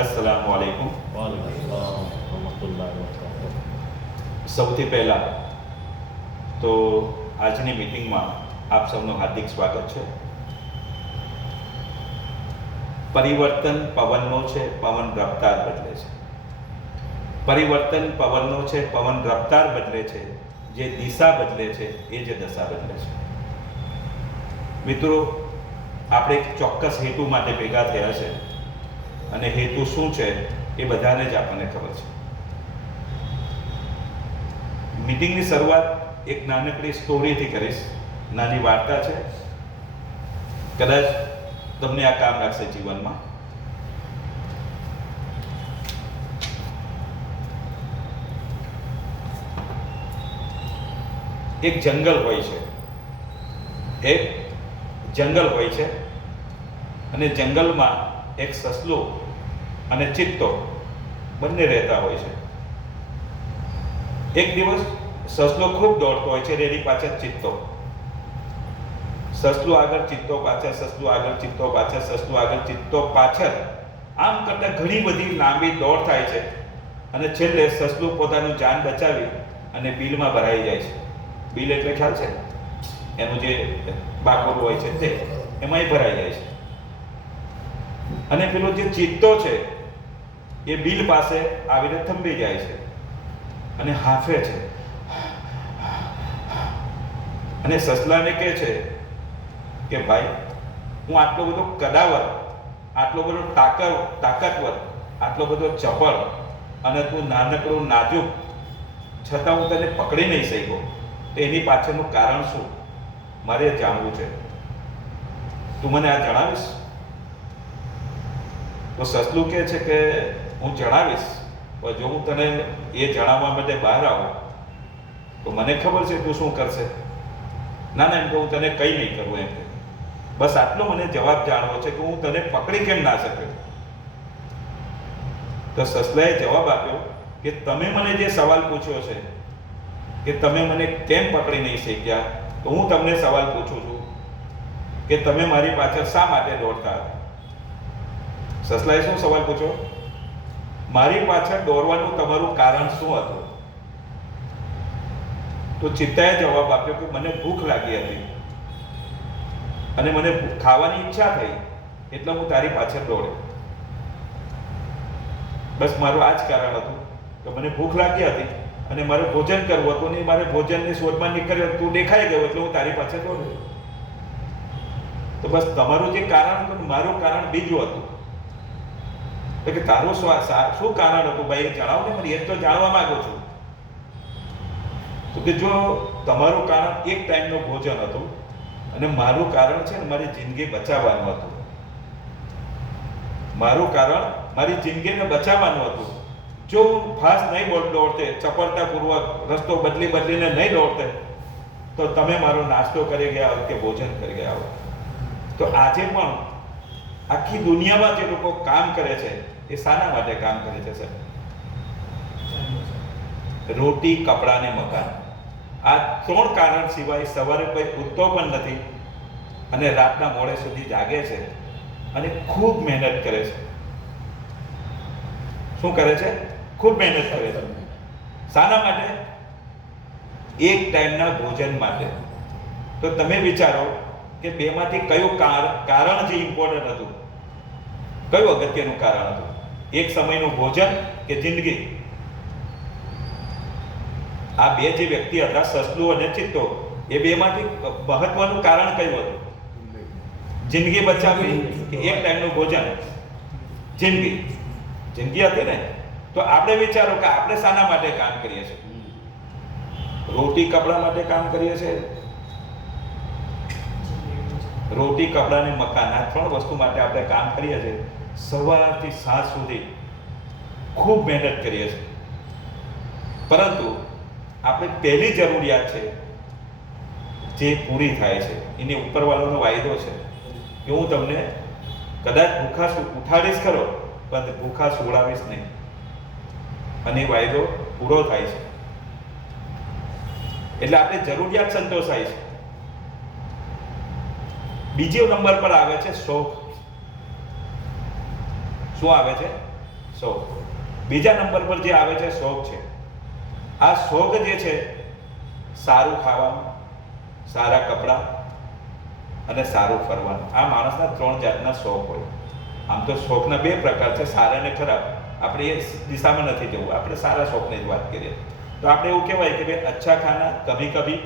अस्सलामु अलैकुम। સૌથી પહેલાં તો આજની મિટિંગમાં આપ સૌનું હાર્દિક સ્વાગત છે. પરિવર્તન પવનનો છે, પવન રફતાર બદલે છે. પરિવર્તન પવનનો છે, પવન રફતાર બદલે છે. જે દિશા બદલે છે એ જ દશા બદલે છે. મિત્રો, આપણે એક ચોક્કસ હેતુ માટે ભેગા થયા છે અને હેતુ શું છે એ બધાને જ આપણને ખબર છે. મીટિંગની શરૂઆત એક નાનકડી સ્ટોરીથી કરીશ. નાની વાર્તા છે, કદાચ તમને આ કામ લાગશે જીવનમાં. એક જંગલ હોય છે, એક જંગલ હોય છે અને જંગલમાં એક સસલું અને ચિત્તો બંને રહેતા હોય છે. એક દિવસ સસલો ખૂબ દોડતો હોય છે, એની પાછળ ચિત્તો. સસલું આગળ, ચિત્તો પાછળ, સસલું આગળ, ચિત્તો પાછળ, સસલું આગળ, ચિત્તો પાછળ. આમ કરતા ઘણી બધી લાંબી દોડ થાય છે અને છેલ્લે સસલું પોતાનું જાન બચાવી અને બિલમાં ભરાઈ જાય છે. બિલ એટલે ખ્યાલ છે, એનું જે બાકોર હોય છે તે એમાં એ ભરાઈ જાય છે. અને પેલો જે ચિત્તો છે એ બિલ પાસે આવીને થંભી જાય છે અને હાંફે છે અને સસલાને કહે છે કે ભાઈ, હું આટલો બધો કદાવર, આટલો બધો તાકાતવર, આટલો બધો ચપળ અને તું નાનકડો નાજુક, છતાં હું તને પકડી નહીં શક્યો. તો એની પાછળનું કારણ શું? મારે જાણવું છે. તું મને આ જણાવીશ? તો સસલું કહે છે કે હું જણાવીશ, પણ જો હું તને એ જણાવવા માટે બહાર આવું તો મને ખબર છે તું શું કરશે. ના ના, એમ કે હું તને કંઈ નહીં કરું, એમ કે બસ આટલો મને જવાબ જાણવો છે કે હું તને પકડી કેમ ના શક્યો. તો સસલાએ જવાબ આપ્યો કે તમે મને જે સવાલ પૂછ્યો છે કે તમે મને કેમ પકડી નહીં શક્યા, તો હું તમને સવાલ પૂછું છું કે તમે મારી પાછળ શા માટે દોડતા હતા? સસલાએ શું સવાલ પૂછ્યો? મારી પાછળ દોડવાનું તમારું કારણ શું હતું? તો ચિત્તાએ જવાબ આપ્યો કે મને ભૂખ લાગી હતી અને મને ખાવાની ઈચ્છા થઈ એટલે હું તારી પાછળ દોડ્યો. બસ મારું આ જ કારણ હતું કે મને ભૂખ લાગી હતી અને મારે ભોજન કરવું હતું ને મારે ભોજનની શોધમાં નીકળ્યો, તું દેખાઈ ગયો એટલે હું તારી પાછળ દોડ્યો. તો બસ તમારું જે કારણ હતું મારું કારણ બીજું હતું. તો કે તારું શું કારણ હતું ભાઈ, જણાવો ને મને, એ તો જાણવા માંગુ છું. તો કે જો તમારું કારણ એક ટાઈમનું ભોજન હતું અને મારું કારણ છે ને મારી જિંદગી બચાવવાનું હતું. મારું કારણ મારી જિંદગીને બચાવવાનું હતું. જો હું ફાસ્ટ નહીં દોડતે, ચપળતાપૂર્વક રસ્તો બદલીને નહીં દોડતે તો તમે મારો નાસ્તો કરી ગયા હોત કે ભોજન કરી ગયા હોત. તો આજે પણ આખી દુનિયામાં જે લોકો કામ કરે છે એ શાના માટે કામ કરે છે સર? રોટી, કપડાં ને મકાન. આ ત્રણ કારણ સિવાય સવારે કોઈ ઉઠતો પણ નથી અને રાતના મોડે સુધી જાગે છે અને ખૂબ મહેનત કરે છે. શું કરે છે? ખૂબ મહેનત કરે છે. શાના માટે? એક ટાઈમના ભોજન માટે. તો તમે વિચારો કે બેમાંથી કયું કારણ જે ઇમ્પોર્ટન્ટ હતું? કયું અગત્યનું કારણ હતું? એક સમયનું ભોજન કે જિંદગી? આ બે જે વ્યક્તિ હતા, સસલું અને ચિત્તો, એ બેમાંથી મહત્વનું કારણ કયું હતું? જિંદગી બચાવવી કે એક ટાઈમનું ભોજન? જિંદગી હતી ને. તો આપણે વિચારો કે આપણે શાના માટે કામ કરીએ છીએ? રોટી કપડા માટે કામ કરીએ છીએ. રોટી, કપડા ને મકાન, આ ત્રણ વસ્તુ માટે આપણે કામ કરીએ છીએ. સવારથી સાંજ સુધી ખૂબ મહેનત કરીએ છીએ. પરંતુ આપણે પહેલી જરૂરિયાત છે જે પૂરી થાય છે, એની ઉપરવાળાનો વાયદો છે કે હું તમને કદાચ ભૂખા ઉઠાડીશ ખરો પણ ભૂખા સુવડાવીશ નહીં, અને એ વાયદો પૂરો થાય છે. એટલે આપણે જરૂરિયાત સંતોષાય છે. બીજો નંબર પર આવે છે શોખ. શું આવે છે? શોખ. બીજા નંબર પર જે આવે છે શોખ છે. આ શોખ જે છે સારું ખાવાનું, સારા કપડાં અને સારું ફરવાનું. આ માણસના 3 જાતના શોખ હોય. આમ તો શોખના 2 પ્રકાર છે, સારા અને ખરાબ. આપણે એ દિશામાં નથી જવું, આપણે સારા શોખની જ વાત કરીએ. તો આપણે એવું કહેવાય કે ભાઈ અચ્છા ખાના કભી કભી,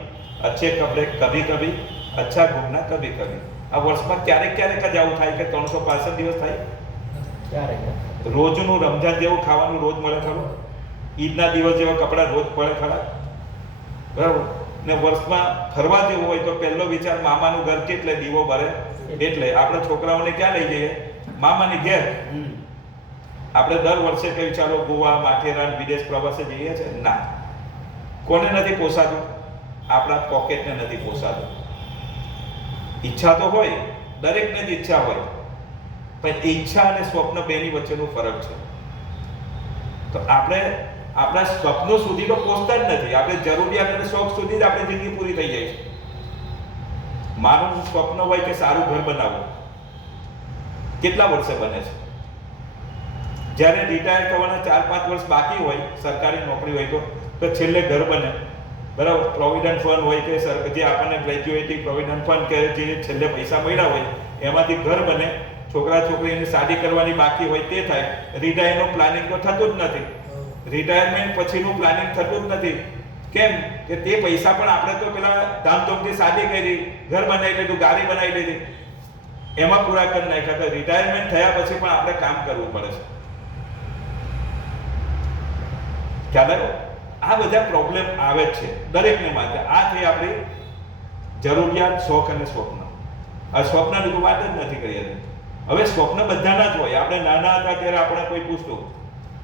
અચ્છે કપડે કભી કભી, અચ્છા ઘૂમના કભી કભી. આ વર્ષમાં ક્યારેક ક્યારેક જ આવું થાય કે 365 દિવસ થાય? ક્યારેક. રોજનું રમઝાન જેવું ખાવાનું રોજ મળે ખરું? ઈદના દિવસ જેવા કપડાં રોજ પડે ખરા? બરાબર ને? વર્ષમાં ફરવા જેવું હોય તો પહેલો વિચાર મામાનું ઘર કેટલે દીવો બરે એટલે. આપણે છોકરાઓને ક્યાં લઈ જઈએ? મામાની ઘેર. આપણે દર વર્ષે કઈ ચાલો ગોવા, માથેરાન, વિદેશ પ્રવાસે જઈએ છે? ના. કોને નથી પોસાતું? આપણા પોકેટને નથી પોસાતું. ઈચ્છા તો હોય, દરેકને જ ઈચ્છા હોય, પણ ઈચ્છા અને સ્વપ્ન બેની વચ્ચેનો ફરક છે. તો આપણે આપણા સ્વપ્નો સુધી તો પહોંચતા જ નથી. આપણે જરૂરિયાત અને શોખ સુધી જ આપણી જિંદગી પૂરી થઈ જાય છે. મારું સ્વપ્ન હોય કે સારું ઘર બનાવવું, કેટલા વર્ષે બને છે? જ્યારે રિટાયર થવાના 4-5 વર્ષ બાકી હોય, સરકારી નોકરી હોય તો છેલ્લે ઘર બને. બરાબર? પ્રોવિડન્ટ ફંડ હોય કે જે આપણને ગ્રેજ્યુએટી પ્રોવિડન્ટ ફંડ કે જે છેલ્લે પૈસા મળ્યા હોય એમાંથી ઘર બને. છોકરા છોકરીની શાદી કરવાની બાકી હોય તે થાય. રિટાયરનું પ્લાનિંગ તો થતું જ નથી. રિટાયરમેન્ટ પછીનું પ્લાનિંગ થતું જ નથી. કેમ કે તે પૈસા પણ આપણે તો પેલા ધામધૂમથી શાદી કરી, ઘર બનાવી લીધું, ગાડી બનાવી લીધી, એમાં પૂરા કરી નાખ્યા. તો રિટાયરમેન્ટ થયા પછી પણ આપણે કામ કરવું પડે છે. ખ્યાલ આવ્યો? આ બધા પ્રોબ્લેમ આવે જ છે દરેકને માટે. આ થઈ આપણી જરૂરિયાત, શોખ અને સ્વપ્ન. આ સ્વપ્નની તો વાત જ નથી કરી. હવે સ્વપ્ન બધાના જ હોય. આપણે નાના હતા ત્યારે આપણે કોઈ પૂછતું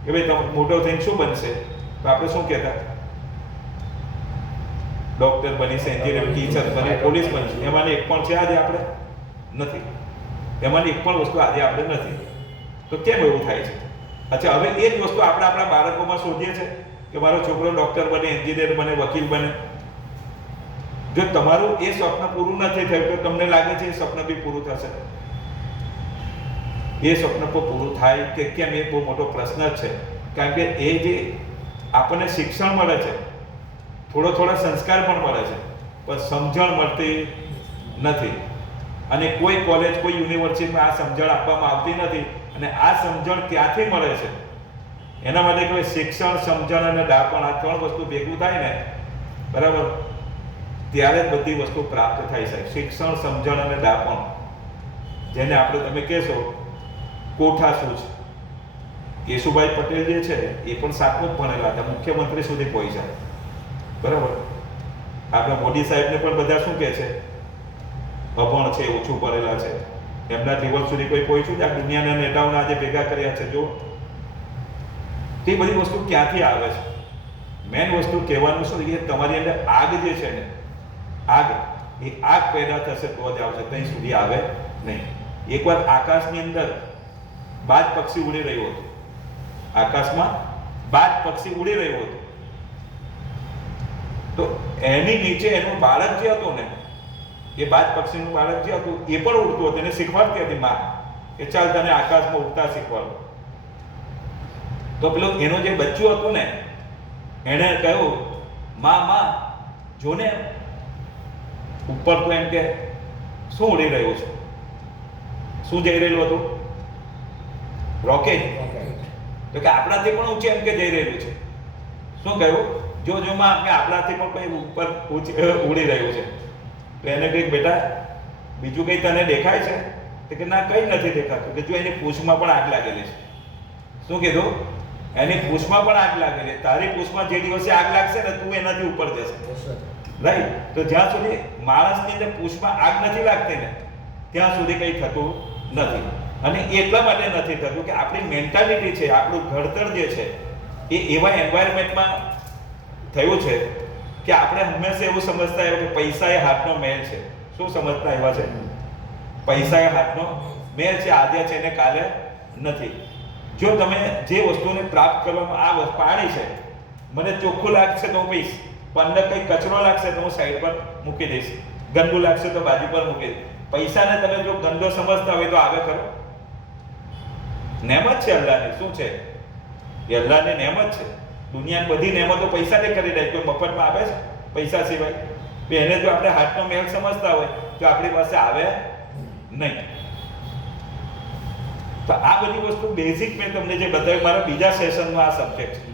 કે ભાઈ તમે મોટો થઈને શું બનશે, તો આપણે શું કહેતા? ડોક્ટર બનીશ, એન્જિનિયર, ટીચર બને, પોલીસ બનશે. એમાંની એક પણ છે આજે આપણે? નથી. એમાંની એક પણ વસ્તુ આજે આપણે નથી. તો કેમ એવું થાય છે? અચ્છા, હવે એ જ વસ્તુ આપણે આપણા બાળકોમાં શોધીએ છીએ કે મારો છોકરો ડોક્ટર બને, એન્જિનિયર બને, વકીલ બને. જો તમારું એ સ્વપ્ન પૂરું નથી થયું તો તમને લાગે છે એ સ્વપ્ન બી પૂરું થશે? એ સ્વપ્ન પણ પૂરું થાય કે કેમ, એ બહુ મોટો પ્રશ્ન જ છે. કારણ કે એ જે આપણને શિક્ષણ મળે છે, થોડા સંસ્કાર પણ મળે છે, પણ સમજણ મળતી નથી. અને કોઈ કોલેજ, કોઈ યુનિવર્સિટીમાં આ સમજણ આપવામાં આવતી નથી. અને આ સમજણ ક્યાંથી મળે છે? એના માટે કોઈ શિક્ષણ, સમજણ અને ડાપણ, આ 3 વસ્તુ ભેગું થાય ને, બરાબર, ત્યારે જ બધી વસ્તુ પ્રાપ્ત થાય છે. શિક્ષણ, સમજણ અને ડાપણ, જેને આપણે તમે કહેશો કોઠા શું છે. કેશુભાઈ પટેલ જે છે એ પણ 7મું જ ભણેલા હતા, મુખ્યમંત્રી સુધી પહોંચ્યા. બરાબર? આપણે મોદી સાહેબને પણ બધા શું કહે છે? અભણ છે, ઓછું ભણેલા છે. એમના લેવલ સુધી કોઈ પહોંચ્યું? આ દુનિયાના નેતાઓને આજે ભેગા કર્યા છે. જો તે બધી વસ્તુ ક્યાંથી આવે છે? મેન વસ્તુ કહેવાનું શું, એ તમારી અંદર આગ જે છે ને, આગ, એ આગ પેદા થશે તો જ આવશે, ત્યાં સુધી આવે નહીં. એકવાર આકાશની અંદર બાજ પક્ષી ઉડી રહ્યું હતું. આકાશમાં બાજ પક્ષી ઉડી રહ્યું હતું. તો એની નીચે એનું બાળક જે હતું ને, એ બાજ પક્ષીનું બાળક જે હતું એ પણ ઉડતું હતું. એને શીખવાડતી હતી માં કે ચાલ તને આકાશમાં ઉડતા શીખવાડું. તો પેલું એનું જે બચ્ચું હતું ને, એણે કહ્યું, માં જોને ઉપર. તો એમ કે શું ઉડી રહ્યું છે? શું જઈ રહેલું હતું? રોકેટ. તો કે આપણાથી પણ ઊંચે એમ કે જઈ રહેલું છે. શું કહ્યું? જો માં કે આપણાથી પણ કંઈ ઉપર ઉડી રહ્યું છે. તો એને કંઈક, બેટા બીજું કંઈ તને દેખાય છે? તો કે ના, કંઈ નથી દેખાતું. કે જો એની પૂંછમાં પણ આગ લાગેલી છે. શું કીધું? એની પૂંછમાં પણ આગ લાગેલી. તારી પૂંછમાં જે દિવસે આગ લાગશે ને, તું એનાથી ઉપર જશે. રાઈટ? તો જ્યાં સુધી માણસની અંદર પૂંછમાં આગ નથી લાગતી ને, ત્યાં સુધી કંઈ થતું નથી. અને એટલા માટે નથી થતું કે આપણી મેન્ટાલિટી છે, આપણું ઘડતર જે છે એ એવા એન્વાયરમેન્ટમાં થયું છે કે આપણે હંમેશા એવું સમજતા આવ્યું કે પૈસા એ હાથનો મેલ છે. શું સમજતા એવા છે? પૈસા એ હાથનો મેલ છે, આજે છે ને કાલે નથી. જો તમે જે વસ્તુને પ્રાપ્ત કરવામાં આ પાડી છે, મને ચોખ્ખું લાગશે તો હું પીશ, પણ અંદર કંઈ કચરો લાગશે તો હું સાઈડ પર મૂકી દઈશ, ગંદુ લાગશે તો બાજુ પર મૂકી દઈશ. પૈસાને તમે જો ગંદો સમજતા હોય તો આવે ખરો? નેમત છે અલ્લાહની. શું છે? એ અલ્લાહની નહેમત છે. દુનિયાની બધી નહેમતો પૈસાથી કરી રહી, કોઈ મફતમાં આવે છે પૈસા સિવાય? તો એને જો આપણે હાથનો મેળ સમજતા હોય તો આપણી પાસે આવે નહીં. તો આ બધી વસ્તુ બેઝિક મેં તમને જે બતાવ્યું, મારા બીજા સેશનનો આ સબ્જેક્ટ છે.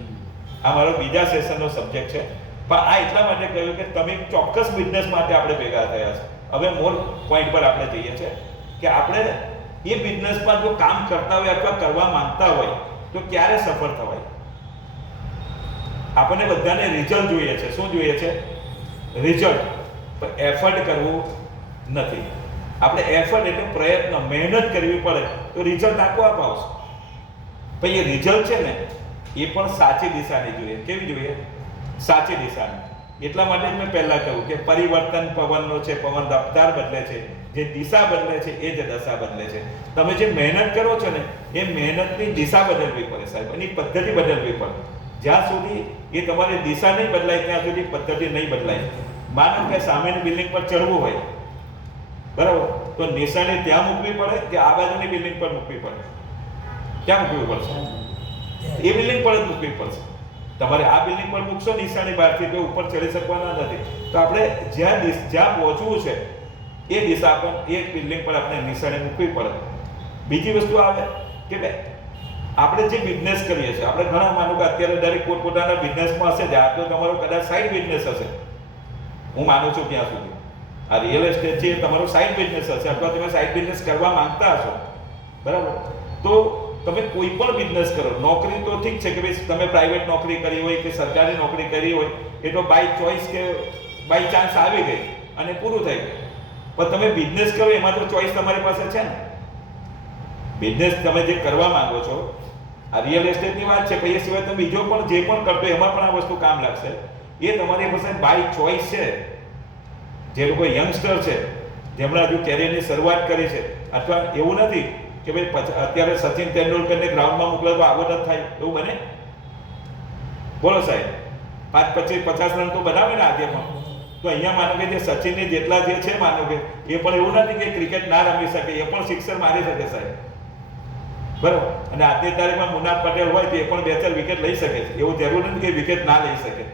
આ મારો બીજા સેશનનો સબ્જેક્ટ છે. પણ આ એટલા માટે કહ્યું કે તમે ચોક્કસ બિઝનેસ માટે આપણે ભેગા થયા છે. હવે મોર પોઈન્ટ પર આપણે જઈએ છીએ કે આપણે એ બિઝનેસમાં જો કામ કરતા હોય અથવા કરવા માંગતા હોય તો ક્યારે સફળ થવાય? આપણને બધાને રિઝલ્ટ જોઈએ છે. શું જોઈએ છે? રિઝલ્ટ. પણ એફર્ટ કરવું નથી. આપણે એફર્ટ એટલે પ્રયત્ન, મહેનત કરવી પડે તો રિઝલ્ટ આપોઆપ આવશે. પણ એ રિઝલ્ટ છે ને એ પણ સાચી દિશાની જોઈએ. કેવી જોઈએ? સાચી દિશાની. એટલા માટે જ મેં પહેલા કહ્યું કે પરિવર્તન પવનનો છે, પવન રફતાર બદલે છે, જે દિશા બદલે છે એ જ દશા બદલે છે. તમે જે મહેનત કરો છો ને એ મહેનતની દિશા બદલવી પડે સાહેબ, એની પદ્ધતિ બદલવી પડે. જ્યાં સુધી એ તમારી દિશા નહીં બદલાય ત્યાં સુધી પદ્ધતિ નહીં બદલાય. માનો કે સામેની બિલ્ડિંગ પર ચડવું હોય, બરાબર, તો નિશાની ત્યાં મૂકવી પડે કે આ બાજુની બિલ્ડિંગ પર મૂકવી પડે? ક્યાં મૂકવી પડશે? એ બિલ્ડિંગ પર જ મૂકવી પડશે. તમારે આ બિલ્ડિંગ પર મૂકશો નિશાની બહારથી તો ઉપર ચડી શકવાના નથી. તો આપણે જ્યાં પહોંચવું છે એ દિશા પર, એ બિલ્ડિંગ પર આપણે નિશાની મૂકવી પડે. બીજી વસ્તુ આવે કે ભાઈ આપણે જે બિઝનેસ કરીએ છીએ, આપણે ઘણા માનો કે અત્યારે દરેક પોતપોતાના બિઝનેસમાં હશે જ. આ તો તમારો કદાચ સાઈડ બિઝનેસ હશે, હું માનું છું ત્યાં સુધી. આ રિયલ એસ્ટેટ છે એ તમારો સાઈડ બિઝનેસ હશે અથવા તમે સાઈડ બિઝનેસ કરવા માંગતા હશો, બરાબર. તો તમે કોઈ પણ બિઝનેસ કરો, નોકરી તો ઠીક છે કે ભાઈ તમે પ્રાઇવેટ નોકરી કરી હોય કે સરકારી નોકરી કરી હોય એ તો બાય ચોઇસ કે બાય ચાન્સ આવી ગઈ અને પૂરું થઈ ગયું. પણ તમે બિઝનેસ કરો એમાં તો ચોઇસ તમારી પાસે છે ને. બિઝનેસ તમે જે કરવા માંગો છો, આ રિયલ એસ્ટેટની વાત છે, પછી એ સિવાય તમે બીજો પણ જે પણ કરતો એમાં પણ આ વસ્તુ કામ લાગશે. એ તમારી પાસે બાય ચોઇસ છે. જે લોકો યંગસ્ટર છે, જેમણે હજુ કેરિયરની શરૂઆત કરી છે, અથવા એવું નથી કે ભાઈ અત્યારે સચિન તેંડુલકરને ગ્રાઉન્ડમાં મોકલે તો આગળ જ થાય, એવું બને? બોલો સાહેબ, 5, 25, 50 રન તો બનાવે ને આજે પણ. તો અહીંયા માનો કે જે સચિનની જેટલા જે છે, માનો કે એ પણ એવું નથી કે ક્રિકેટ ના રમી શકે, એ પણ સિક્સર મારી શકે સાહેબ, બરાબર. અને આજની તારીખમાં મુનાફ પટેલ હોય તો એ પણ 2-4 વિકેટ લઈ શકે છે. એવું જરૂર નથી કે વિકેટ ના લઈ શકે,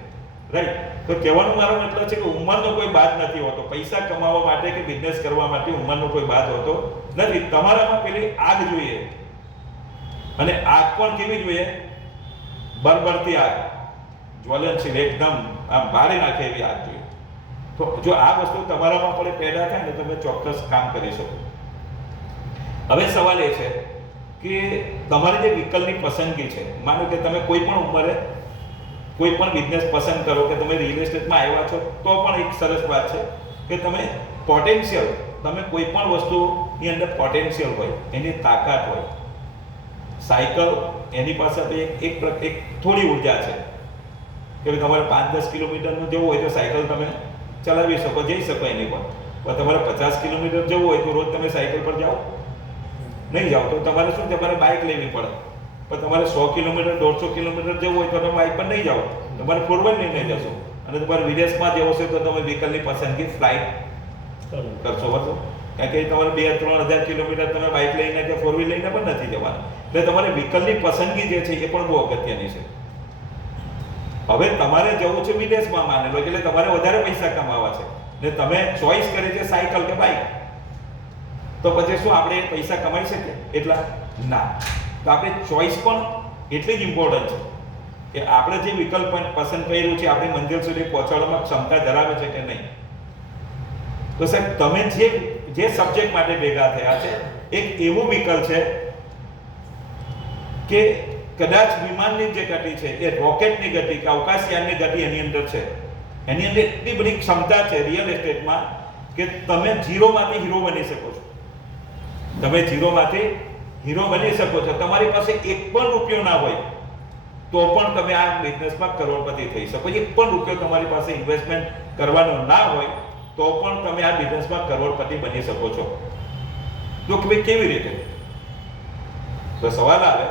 રાઈટ? તો કહેવાનો મારો મતલબ છે કે ઉંમરનો કોઈ બાદ નથી હોતો. પૈસા કમાવા માટે કે બિઝનેસ કરવા માટે ઉંમરનો કોઈ બાદ હોતો નથી. તમારામાં પેલી આગ જોઈએ, અને આગ પણ કેવી જોઈએ? બરબરતી આગ, જ્વલનશીલ, એકદમ આમ બાળી નાખે એવી આગ જોઈએ. તો જો આ વસ્તુ તમારામાં પણ પેદા થાય ને તો તમે ચોક્કસ કામ કરી શકો. હવે સવાલ એ છે કે તમારી જે વિકલ્પની પસંદગી છે, માનો કે તમે કોઈ પણ ઉંમરે કોઈ પણ બિઝનેસ પસંદ કરો, કે તમે રિયલ એસ્ટેટમાં આવ્યા છો તો પણ એક સરસ વાત છે કે તમે પોટેન્શિયલ, તમે કોઈ પણ વસ્તુની અંદર પોટેન્શિયલ હોય, એની તાકાત હોય. સાયકલ એની પાસે એક થોડી ઉર્જા છે કે તમારે 5-10 કિલોમીટરનું જવું હોય તો સાયકલ તમે ચલાવી શકો, જઈ શકો એની પર. પણ તમારે 50 કિલોમીટર જવું હોય તો રોજ તમે સાયકલ પર જાઓ નહીં જાઓ, તો તમારે શું, તમારે બાઇક લેવી પડે. પણ તમારે 100 કિલોમીટર 150 કિલોમીટર જવું હોય તો તમે બાઇક પર નહીં જાઓ, તમારે 4-wheeler લઈને જશો. અને તમારે વિદેશમાં જવું છે તો તમે વ્હીકલની પસંદગી ફ્લાઇટ કરશો, બરાબર. કારણ કે તમારે 2-3 હજાર કિલોમીટર તમે બાઇક લઈને કે 4-wheeler લઈને પણ નથી જવાનું. એટલે તમારે વ્હીકલની પસંદગી જે છે એ પણ બહુ અગત્યની છે. હવે તમારે જવું છે વિદેશમાં, માની લો, એટલે તમારે વધારે પૈસા કમાવા છે ને તમે ચોઈસ કરી છે સાયકલ કે બાઇક, તો પછી શું આપણે પૈસા કમાઈ શકીએ એટલા? ના. તો આપણે ચોઈસ પણ એટલી જ ઇમ્પોર્ટન્ટ છે કે આપણે જે વિકલ્પ પસંદ કર્યું છે આપણી મંજિલ સુધી પહોંચાડવામાં ક્ષમતા ધરાવે છે કે નહીં. તો સાહેબ તમે જે સબ્જેક્ટ માટે ભેગા થયા છે, એક એવું વિકલ્પ છે કે કદાચ વિમાનની જે ગતિ છે એ રોકેટની ગતિ કે અવકાશયાનની ગતિ એની અંદર છે. એની અંદર એટલી બધી ક્ષમતા છે રિયલ એસ્ટેટમાં કે તમે ઝીરોમાંથી હીરો બની શકો છો. તમે ઝીરોમાંથી હીરો બની શકો છો. તમારી પાસે એક પણ રૂપિયો ના હોય તો પણ તમે આ બિઝનેસમાં કરોડપતિ થઈ શકો. એક પણ રૂપિયો તમારી પાસે ઇન્વેસ્ટમેન્ટ કરવાનો ના હોય તો પણ તમે આ બિઝનેસમાં કરોડપતિ બની શકો છો. તો કે ભાઈ કેવી રીતે? તો સવાલ આવે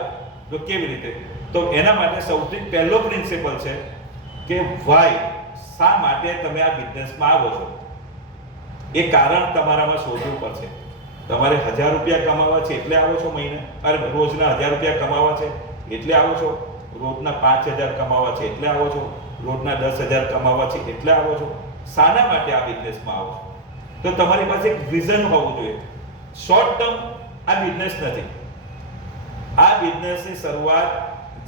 તો કેવી રીતે? તો એના માટે સૌથી પહેલો પ્રિન્સિપલ છે કે વાય, શા માટે તમે આ બિઝનેસમાં આવો છો એ કારણ તમારામાં શોધવું પડશે. તમારે 1000 રૂપિયા કમાવા છે એટલે આવો છો મહિને? અરે રોજના 1000 રૂપિયા કમાવા છે એટલે આવો છો? રોજના 5,000 કમાવા છે એટલે આવો છો, રોજના 10,000 કમાવા છે એટલે આવો છો? શાના માટે આ બિઝનેસમાં આવો છો? તો તમારી પાસે એક વિઝન હોવું જોઈએ. શોર્ટ ટર્મ આ બિઝનેસ નથી. આ બિઝનેસની શરૂઆત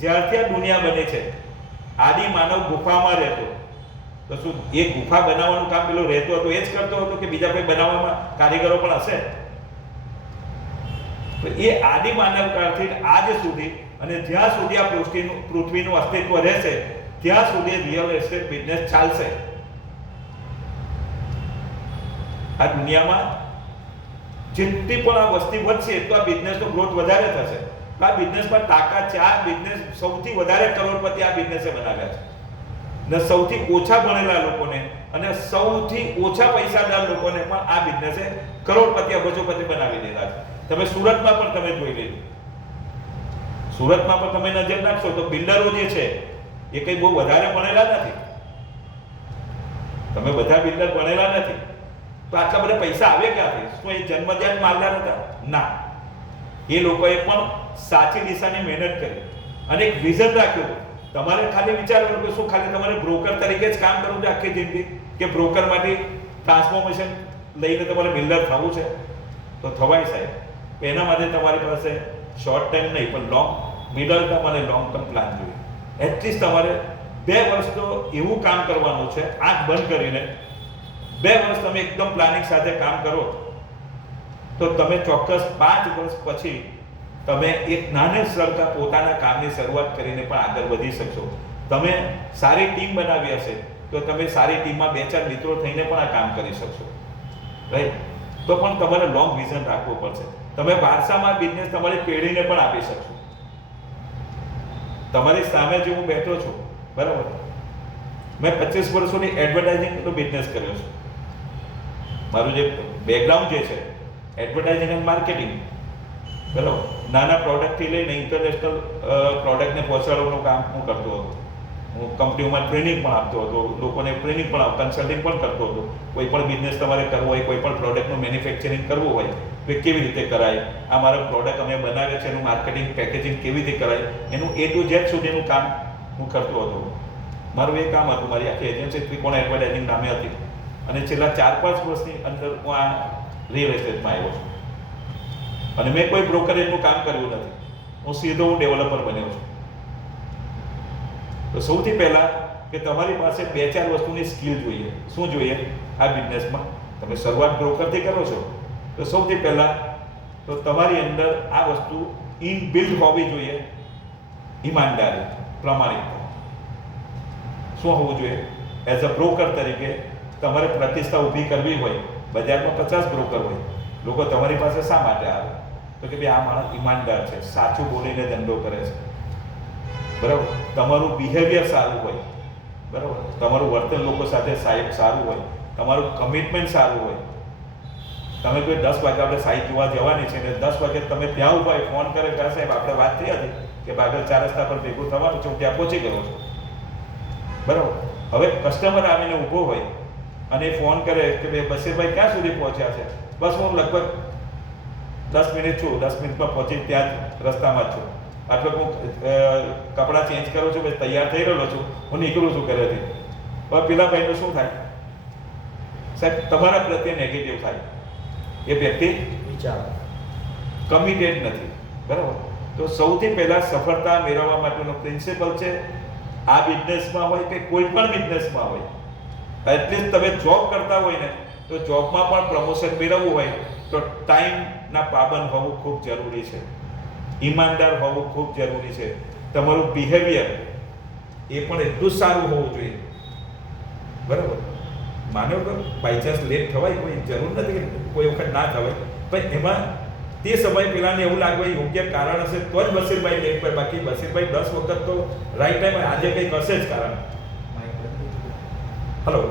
જ્યારથી આ દુનિયા બની છે, આદિ માનવ ગુફામાં રહેતો, તો શું એ ગુફા બનાવવાનું કામ પેલો રહેતો હતો એ જ કરતો હતો કે બીજા કોઈ બનાવવામાં કારીગરો પણ હશે? તો એ આદિ માનવ કાળથી આજ સુધી અને જ્યાં સુધી આ પૃથ્વીનું અસ્તિત્વ રહેશે ત્યાં સુધી રિયલ એસ્ટેટ બિઝનેસ ચાલશે. આ દુનિયામાં જેટલી પણ આ વસ્તી વધશે તો આ બિઝનેસનો ગ્રોથ વધારે થશે. આ બિઝનેસમાં તાકાત છે. આ બિઝનેસ સૌથી વધારે કરોડપતિ આ બિઝનેસે બનાવ્યા છે, ને સૌથી ઓછા ભણેલા લોકોને અને સૌથી ઓછા પૈસાદાર લોકોને પણ આ બિઝનેસે કરોડપતિ અબજોપતિ બનાવી દીધા છે. તમે સુરતમાં પણ તમે જોઈ લેજો, સુરતમાં પણ તમે નજર નાખશો તો બિલ્ડરો જે છે એ કઈ બહુ વધારે ભણેલા નથી. તમે બધા બિલ્ડર ભણેલા નથી તો આટલા બધા પૈસા આવે ક્યાંથી? શું એ જન્મજાત માલદાર હતા? ના, એ લોકોએ પણ સાચી દિશાની મહેનત કરી અને એક વિઝન રાખ્યું. તમારે ખાલી વિચાર કરો કે શું ખાલી તમારે બ્રોકર તરીકે જ કામ કરવું છે આખી જિંદગી, કે બ્રોકરમાંથી ટ્રાન્સફોર્મેશન લઈને તમારે બિલ્ડર થવું છે? તો થવાય સાહેબ. એના માટે તમારી પાસે શોર્ટ ટાઈમ નહીં પણ મિડલ ટર્મ અને લોંગ ટર્મ પ્લાન જોઈએ. એટલીસ્ટ તમારે 2 વર્ષ તો એવું કામ કરવાનું છે, આંખ બંધ કરીને 2 વર્ષ તમે એકદમ પ્લાનિંગ સાથે કામ કરો તો તમે ચોક્કસ 5 વર્ષ પછી તમે એક નાને સરખા પોતાના કામની શરૂઆત કરીને પણ આગળ વધી શકશો. તમે સારી ટીમ બનાવી હશે તો તમે સારી ટીમમાં 2-4 મિત્રો થઈને પણ આ કામ કરી શકશો, રાઈટ? તો પણ તમારે લોંગ વિઝન રાખવું પડશે. તમે વારસામાં બિઝનેસ તમારી પેઢીને પણ આપી શકશો. તમારી સામે જે હું બેઠો છું, બરાબર, મેં 25 વર્ષોની એડવર્ટાઇઝિંગનો બિઝનેસ કર્યો છે. મારું જે બેકગ્રાઉન્ડ જે છે એડવર્ટાઇઝિંગ એન્ડ માર્કેટિંગ, બરાબર, નાના પ્રોડક્ટથી લઈને ઇન્ટરનેશનલ પ્રોડક્ટને પહોંચાડવાનું કામ હું કરતો હતો. હું કંપનીઓમાં ટ્રેનિંગ પણ આપતો હતો, લોકોને ટ્રેનિંગ પણ કન્સલ્ટિંગ પણ કરતો હતો. કોઈ પણ બિઝનેસ તમારે કરવો હોય, કોઈ પણ પ્રોડક્ટનું મેન્યુફેક્ચરિંગ કરવું હોય તો કેવી રીતે કરાય, આ મારો પ્રોડક્ટ અમે બનાવ્યો છે એનું માર્કેટિંગ પેકેજિંગ કેવી રીતે કરાય, એનું A to Z સુધીનું કામ હું કરતો હતો. મારું એ કામ હતું. મારી આખી એજન્સી ત્રિકોણ એડવર્ટાઇઝિંગ નામે હતી અને છેલ્લા 4-5 વર્ષની અંદર હું આ રિયલ એસ્ટેટમાં આવ્યો છું. અને મેં કોઈ બ્રોકરેજનું કામ કર્યું નથી. હું સીધો ડેવલપર બન્યો છું. તો સૌથી પહેલા કે તમારી પાસે 2-4 વસ્તુની સ્કિલ જોઈએ. શું જોઈએ આ બિઝનેસમાં? તમે શરૂઆત બ્રોકરથી કરો છો તો સૌથી પહેલા તો તમારી અંદર આ વસ્તુ ઇનબિલ્ટ હોવી જોઈએ. ઈમાનદારી, પ્રામાણિકતા. શું હોવું જોઈએ? એઝ અ બ્રોકર તરીકે તમારે પ્રતિષ્ઠા ઊભી કરવી હોય, બજારમાં 50 બ્રોકર હોય, લોકો તમારી પાસે શા માટે આવે? તો કે ભાઈ આ માણસ ઈમાનદાર છે, સાચું બોલીને ધંધો કરે છે, બરાબર, તમારું બિહેવિયર સારું હોય, બરાબર, તમારું વર્તન લોકો સાથે સારું હોય, તમારું કમિટમેન્ટ સારું હોય. તમે કોઈ 10 વાગે આપણે સાઈટ જોવા જવાની છે ને 10 વાગે તમે ત્યાં ઊભા હોય, ફોન કરે કે સાહેબ આપણે વાત થઈ હતી કે આગળ 4 રસ્તા પર ભેગું થવાનું છે, હું ત્યાં પહોંચી ગયો છું, બરાબર. હવે કસ્ટમર આવીને ઊભો હોય અને ફોન કરે કે ભાઈ બશીરભાઈ ક્યાં સુધી પહોંચ્યા છે? બસ હું લગભગ 10 મિનિટ છું, 10 મિનિટમાં પહોંચી ત્યાં જ રસ્તામાં જ છું, આટલો હું કપડાં ચેન્જ કરું છું, તૈયાર થઈ રહ્યો છું, હું નીકળું છું ઘરેથી. હવે પેલા ભાઈનું શું થાય સાહેબ? તમારા પ્રત્યે નેગેટિવ થાય. એ વ્યક્તિ કમિટેડ નથી, બરાબર. તો સૌથી પહેલા સફળતા મેળવવા માટેનો પ્રિન્સિપલ છે, આ બિઝનેસમાં હોય કે કોઈ પણ બિઝનેસમાં હોય, એટલીસ્ટ તમે જોબ કરતા હોય ને તો જોબમાં પણ પ્રમોશન મેળવવું હોય તો ટાઈમના પાબંદ હોવું ખૂબ જરૂરી છે, ઈમાનદાર હોવું ખૂબ જરૂરી છે, તમારું બિહેવિયર એ પણ એટલું જ સારું હોવું જોઈએ, બરાબર. માનો કે બાય ચાન્સ લેટ થવાય, કોઈ જરૂર નથી કે કોઈ વખત ના થવાય, પણ એમાં તે સમય પેલાને એવું લાગે યોગ્ય કારણ હશે તો જ બશીરભાઈ લેટ પર, બાકી બશીરભાઈ 10 વખત તો રાઈટ ટાઈમ આજે કંઈક હશે જ કારણ. હલો.